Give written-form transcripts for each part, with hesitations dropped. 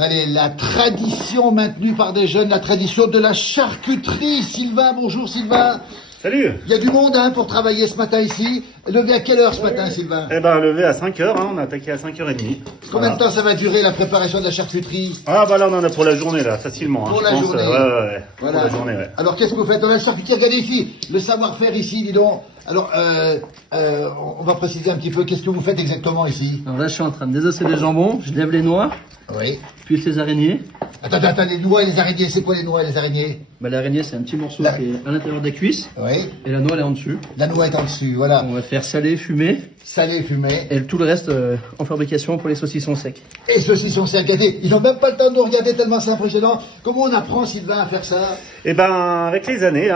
Allez, la tradition maintenue par des jeunes, la tradition de la charcuterie. Sylvain, bonjour Sylvain. Salut. Il y a du monde pour travailler ce matin ici. Levé à quelle heure ce matin, Sylvain? Eh ben, levé à 5h, on a attaqué à 5h30. Combien de temps ça va durer la préparation de la charcuterie? Ah bah là, on en a pour la journée, là, facilement. Pour je la pense, journée. Ouais. Voilà. Pour la journée, ouais. Alors qu'est-ce que vous faites dans la charcuterie? Regardez ici, le savoir-faire ici, dis donc. Alors, on va préciser un petit peu, qu'est-ce que vous faites exactement ici? Alors là, je suis en train de désosser les jambons, je lève les noix, Oui. puis les araignées. Attends, les noix et les araignées, c'est quoi les noix et les araignées? Bah, l'araignée, c'est un petit morceau La- qui est à l'intérieur des cuisses, Oui. et la noix, elle est en dessus. La noix est en dessus, voilà. On va faire saler, fumer, Salé, fumé. et tout le reste en fabrication pour les saucissons secs. Et ceux-ci sont regardez, ils n'ont même pas le temps de nous regarder tellement c'est impressionnant. Comment on apprend, Sylvain, à faire ça? Eh ben, avec les années,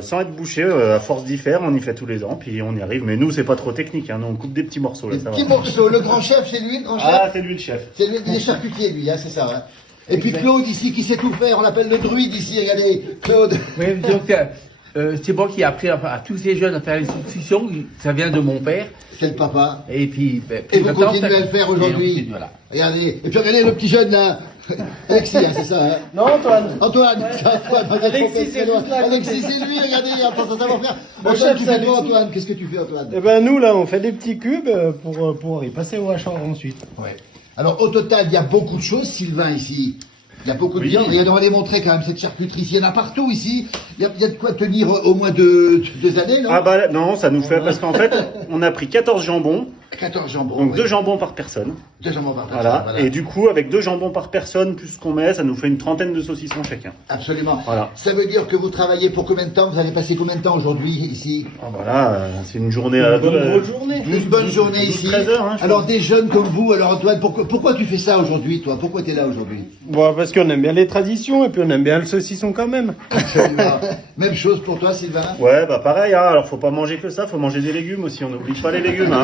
sans être bouché, à force d'y faire, on y fait tous les ans, puis on y arrive. Mais nous, c'est pas trop technique, nous, on coupe des petits morceaux, là, Les ça petits va. morceaux, le grand chef, c'est lui, le grand chef? Ah, c'est lui le chef. C'est lui, il est charcutier, lui, c'est ça. Hein. Et puis Claude, ici, qui sait tout faire, on l'appelle le druide, ici, regardez. Claude. Oui, donc c'est moi qui ai appris à tous ces jeunes à faire une succession, ça vient de mon père. C'est le papa. Et puis, Et vous continuez à le faire aujourd'hui. Voilà. Regardez. Et puis regardez le petit jeune, là. Alexis, c'est ça, hein? Non, Antoine. Antoine, c'est Antoine. Alexis, c'est loin. juste là à Alexis, c'est lui, regardez, attends, ça savoir faire. Antoine, chef, tu c'est fais quoi, Alexis. Antoine? Qu'est-ce que tu fais, Antoine? Eh ben nous là on fait des petits cubes pour y passer au hachard ensuite. Ouais. Alors au total, il y a beaucoup de choses, Sylvain, ici. Il y a beaucoup de Oui. viande. Regardez, on va les montrer quand même, cette charcuterie. Il y en a partout ici. Il y a de quoi tenir au moins deux années, non? Ah bah non, ça nous fait, parce qu'en fait, on a pris 14 jambons, 14 jambons. donc oui. 2 jambons par personne. 2 jambons par personne. Voilà. Et du coup, avec 2 jambons par personne, plus ce qu'on met, ça nous fait une trentaine de saucissons chacun. Absolument. Voilà. Ça veut dire que vous travaillez pour combien de temps? Vous allez passer combien de temps aujourd'hui ici? Ah voilà, c'est une journée à Bonne journée. Une bonne journée 12, ici. 13 heures, hein, je Alors des jeunes comme vous, alors Antoine, pourquoi tu fais ça aujourd'hui, toi? Pourquoi tu es là aujourd'hui? Bon parce qu'on aime bien les traditions et puis on aime bien le saucisson quand même. Absolument. Même chose pour toi, Sylvain? Ouais, bah pareil, alors faut pas manger que ça, faut manger des légumes aussi, on n'oublie pas les légumes.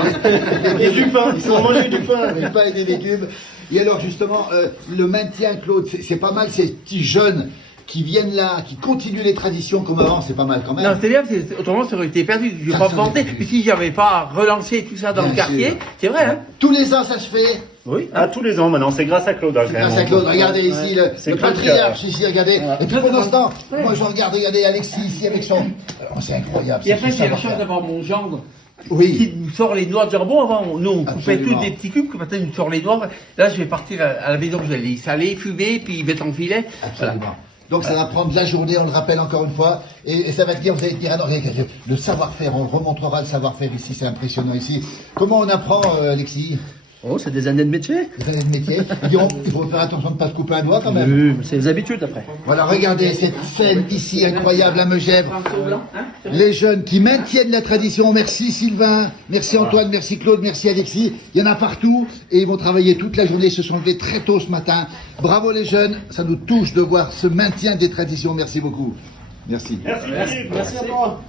Et du pain, il faut manger du pain. Avec pas et des légumes. Et alors justement, le maintien, Claude, c'est pas mal ces petits jeunes qui viennent là, qui continuent les traditions comme avant, c'est pas mal quand même. Non, c'est bien, autrement ça aurait été perdu. Je ne vais Ça pas aurait me vanter. été perdu. Mais si j'avais pas relancé tout ça dans Bien le quartier, sûr. c'est vrai, hein? Tous les ans, ça se fait. Oui. Ah, tous les ans maintenant, c'est grâce à Claude. Quand Grâce même. à Claude, regardez ici C'est le Claude patriarche qui ici, regardez. Et puis pendant ce temps, moi je regarde, regardez Alexis ici avec son. Oh, c'est incroyable. Et après, ce j'ai la savoir-faire. chance d'avoir mon gendre Oui. qui nous sort les noix de jambon. Avant, nous, on coupait Absolument. tous des petits cubes, que maintenant, il nous sort les noix. Là, je vais partir à la maison, je vais les saler, fumer, puis mettre en filet. Voilà. Absolument. Donc ça va prendre la journée, on le rappelle encore une fois, et ça va te dire, vous allez te dire, ah non, regardez, le savoir-faire, on remontrera le savoir-faire ici, c'est impressionnant ici. Comment on apprend, Alexis? Oh, c'est des années de métier. Vous avez le métier. Ils diront, il faut faire attention de ne pas se couper un doigt quand même. Oui, mais c'est les habitudes après. Voilà, regardez cette scène ici incroyable à Megève. Les jeunes qui maintiennent la tradition. Merci Sylvain, merci Antoine, merci Claude, merci Alexis. Il y en a partout et ils vont travailler toute la journée. Ils se sont levés très tôt ce matin. Bravo les jeunes, ça nous touche de voir ce maintien des traditions. Merci beaucoup. Merci. Merci. Merci à toi.